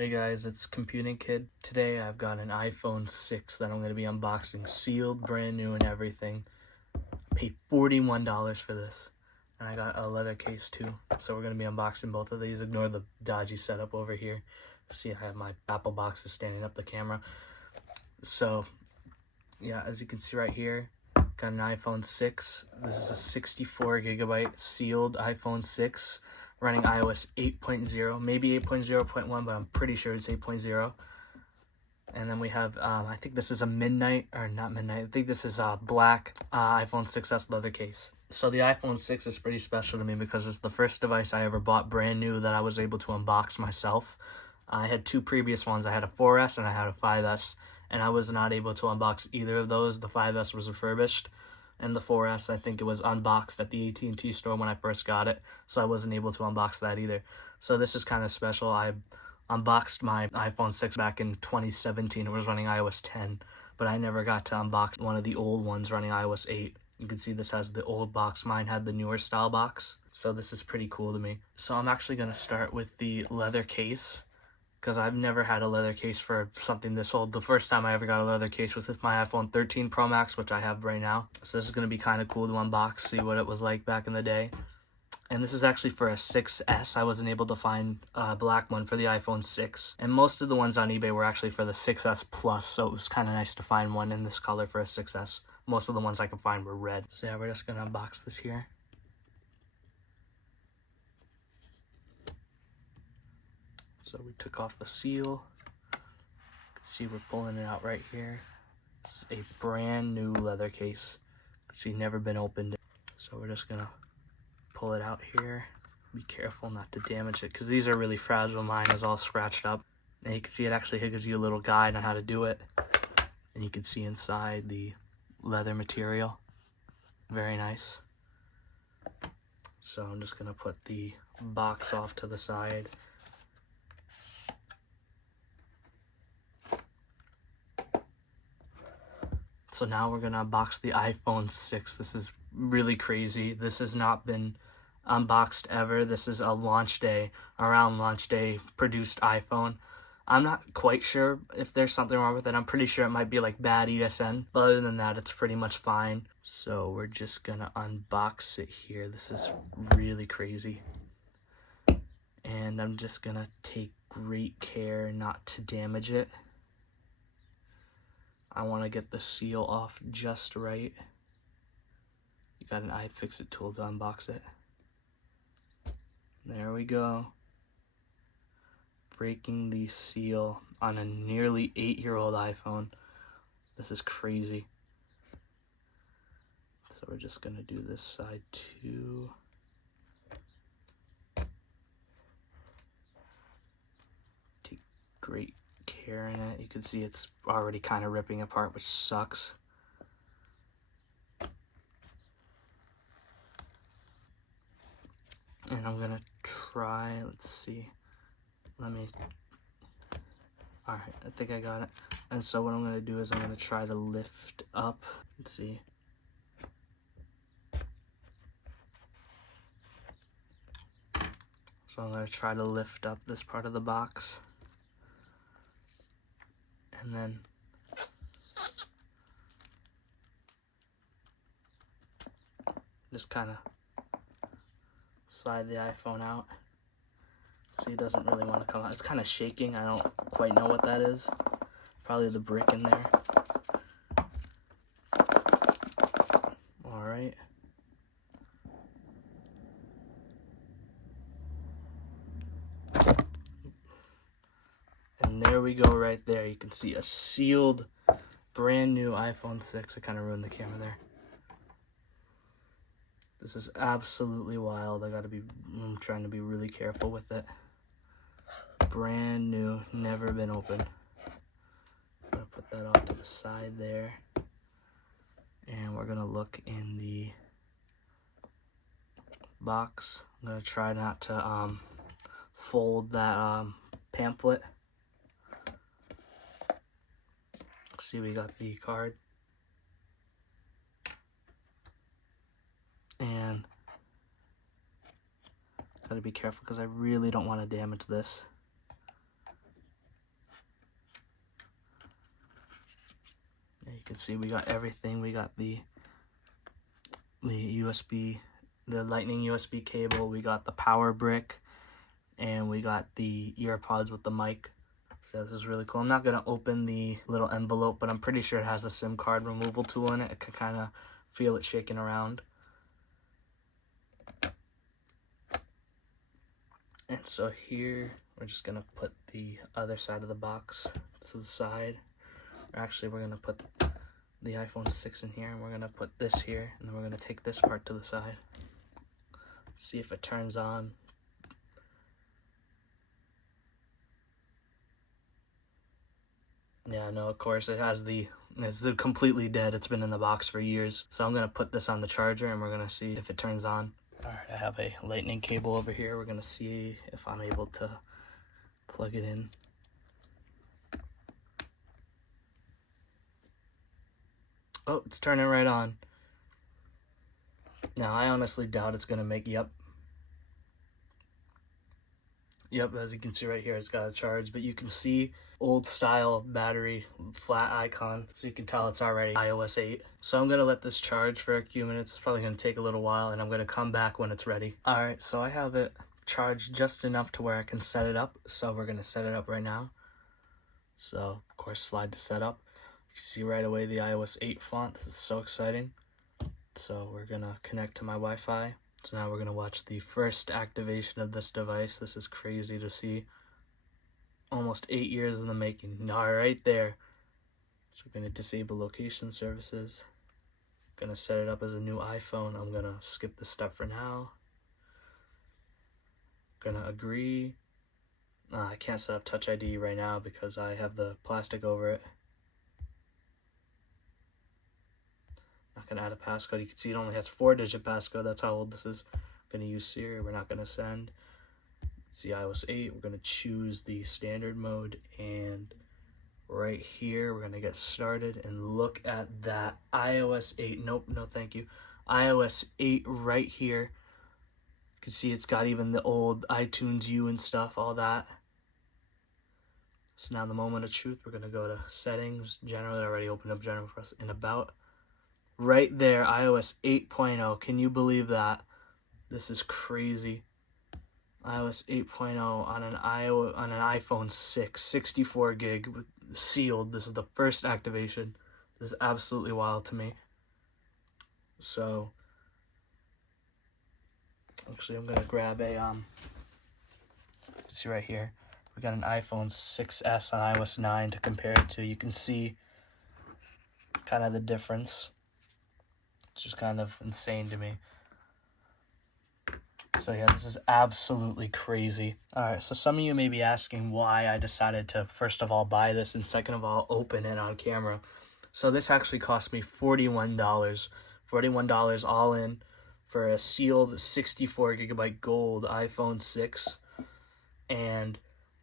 Hey guys, it's Computing Kid. Today I've got an iPhone 6 that I'm going to be unboxing, sealed, brand new and everything. I paid $41 for this, and I got a leather case too. So we're going to be unboxing both of these. Ignore the dodgy setup over here. See, I have my Apple boxes standing up the camera. So yeah, as you can see right here, got an iPhone 6. This is a 64 gigabyte sealed iPhone 6 running iOS 8.0, maybe 8.0.1, but I'm pretty sure it's 8.0. And then we have, I think this is a midnight, or not midnight, I think this is a black iPhone 6s leather case. So the iPhone 6 is pretty special to me because it's the first device I ever bought brand new that I was able to unbox myself. I had two previous ones. I had a 4S and I had a 5S, and I was not able to unbox either of those. The 5S was refurbished, and the 4S, I think it was unboxed at the AT&T store when I first got it, so I wasn't able to unbox that either. So this is kind of special. I unboxed my iPhone 6 back in 2017. It was running iOS 10, but I never got to unbox one of the old ones running iOS 8. You can see this has the old box. Mine had the newer style box, so this is pretty cool to me. So I'm actually going to start with the leather case, because I've never had a leather case for something this old. The first time I ever got a leather case was with my iPhone 13 Pro Max, which I have right now. So this is going to be kind of cool to unbox, see what it was like back in the day. And this is actually for a 6S. I wasn't able to find a black one for the iPhone 6. And most of the ones on eBay were actually for the 6S Plus, so it was kind of nice to find one in this color for a 6S. Most of the ones I could find were red. So yeah, we're just going to unbox this here. So we took off the seal. You can see we're pulling it out right here. It's a brand new leather case. You can see never been opened. So we're just gonna pull it out here. Be careful not to damage it, because these are really fragile. Mine is all scratched up. And you can see it actually gives you a little guide on how to do it. And you can see inside the leather material. Very nice. So I'm just gonna put the box off to the side. So now we're gonna unbox the iPhone 6. This is really crazy. This has not been unboxed ever. This is a launch day, around launch day produced iPhone. I'm not quite sure if there's something wrong with it. I'm pretty sure it might be like bad ESN, but other than that, it's pretty much fine. So we're just gonna unbox it here. This is really crazy. And I'm just gonna take great care not to damage it. I want to get the seal off just right. You got an iFixit tool to unbox it. There we go. Breaking the seal on a nearly 8-year-old iPhone. This is crazy. So we're just gonna do this side too. Take great care in it. You can see it's already kind of ripping apart, which sucks. And I'm gonna try, let's see, alright, I think I got it. And so what I'm gonna do is I'm gonna try to lift up, let's see. So I'm gonna try to lift up this part of the box. And then just kind of slide the iPhone out. See, it doesn't really want to come out. It's kind of shaking. I don't quite know what that is. Probably the brick in there. All right. And there we go right there. You can see a sealed, brand new iPhone 6. I kind of ruined the camera there. This is absolutely wild. I'm trying to be really careful with it. Brand new, never been opened. I'm gonna put that off to the side there. And we're gonna look in the box. I'm gonna try not to fold that pamphlet. See, we got the card. And gotta be careful because I really don't want to damage this. can see we got everything. We got the USB, the lightning USB cable, we got the power brick, and we got the earpods with the mic. So this is really cool. I'm not gonna open the little envelope, but I'm pretty sure it has a SIM card removal tool in it. I can kind of feel it shaking around. And so here, we're just gonna put the other side of the box to the side. Or actually, we're gonna put the iPhone 6 in here, and we're gonna put this here, and then we're gonna take this part to the side. See if it turns on. Yeah, no, of course, it's completely dead. It's been in the box for years. So I'm gonna put this on the charger, and we're gonna see if it turns on. All right, I have a lightning cable over here. We're gonna see if I'm able to plug it in. Oh, it's turning right on. Now, I honestly doubt it's gonna make, yep, as you can see right here, it's got a charge, but you can see old style battery flat icon, so you can tell it's already iOS 8. So I'm gonna let this charge for a few minutes. It's probably gonna take a little while, and I'm gonna come back when it's ready. All right, so I have it charged just enough to where I can set it up. So we're gonna set it up right now. So of course, slide to setup. You can see right away the iOS 8 font. This is so exciting. So we're gonna connect to my Wi-Fi. So now we're gonna watch the first activation of this device. This is crazy to see. Almost 8 years in the making. All right there. So we're gonna disable location services. Gonna set it up as a new iPhone. I'm gonna skip this step for now. Gonna agree. I can't set up Touch ID right now because I have the plastic over it. Not gonna add a passcode. You can see it only has 4-digit passcode. That's how old this is. Gonna use Siri. We're not gonna send. See iOS 8. We're gonna choose the standard mode, and right here we're gonna get started. And look at that, iOS 8. Nope, no thank you. iOS 8 right here. You can see it's got even the old iTunes U and stuff, all that. So now the moment of truth, we're gonna go to settings, general. I already opened up general for us, and about. Right there, iOS 8.0. Can you believe that? This is crazy. iOS 8.0 on an iPhone 6, 64 gig, sealed. This is the first activation. This is absolutely wild to me. So, actually, I'm gonna grab a see right here. We got an iPhone 6S on iOS 9 to compare it to. You can see kind of the difference. It's just kind of insane to me. So yeah, this is absolutely crazy. All right, so some of you may be asking why I decided to, first of all, buy this, and second of all, open it on camera. So this actually cost me $41. $41 all in for a sealed 64 gigabyte gold iPhone 6. And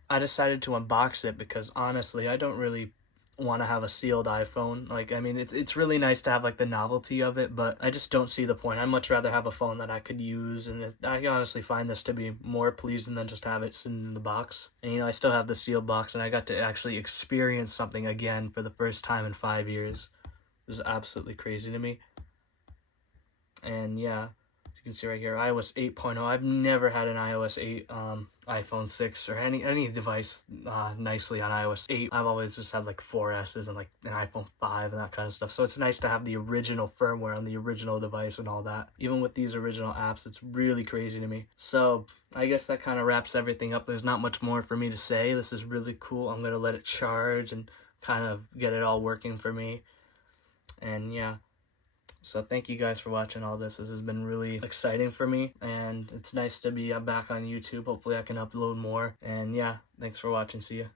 I decided to unbox it because honestly, I don't really want to have a sealed iPhone. Like, I mean, it's really nice to have like the novelty of it, but I just don't see the point. I'd much rather have a phone that I could use, and I honestly find this to be more pleasing than just have it sitting in the box. And you know, I still have the sealed box, and I got to actually experience something again for the first time in 5 years. This is absolutely crazy to me. And yeah, you can see right here, iOS 8.0. I've never had an iOS 8 iPhone 6 or any device nicely on iOS 8. I've always just had like 4S's and like an iPhone 5 and that kind of stuff. So it's nice to have the original firmware on the original device and all that. Even with these original apps, it's really crazy to me. So I guess that kind of wraps everything up. There's not much more for me to say. This is really cool. I'm going to let it charge and kind of get it all working for me. And yeah. So thank you guys for watching all this. This has been really exciting for me, and it's nice to be back on YouTube. Hopefully I can upload more. And yeah, thanks for watching. See ya.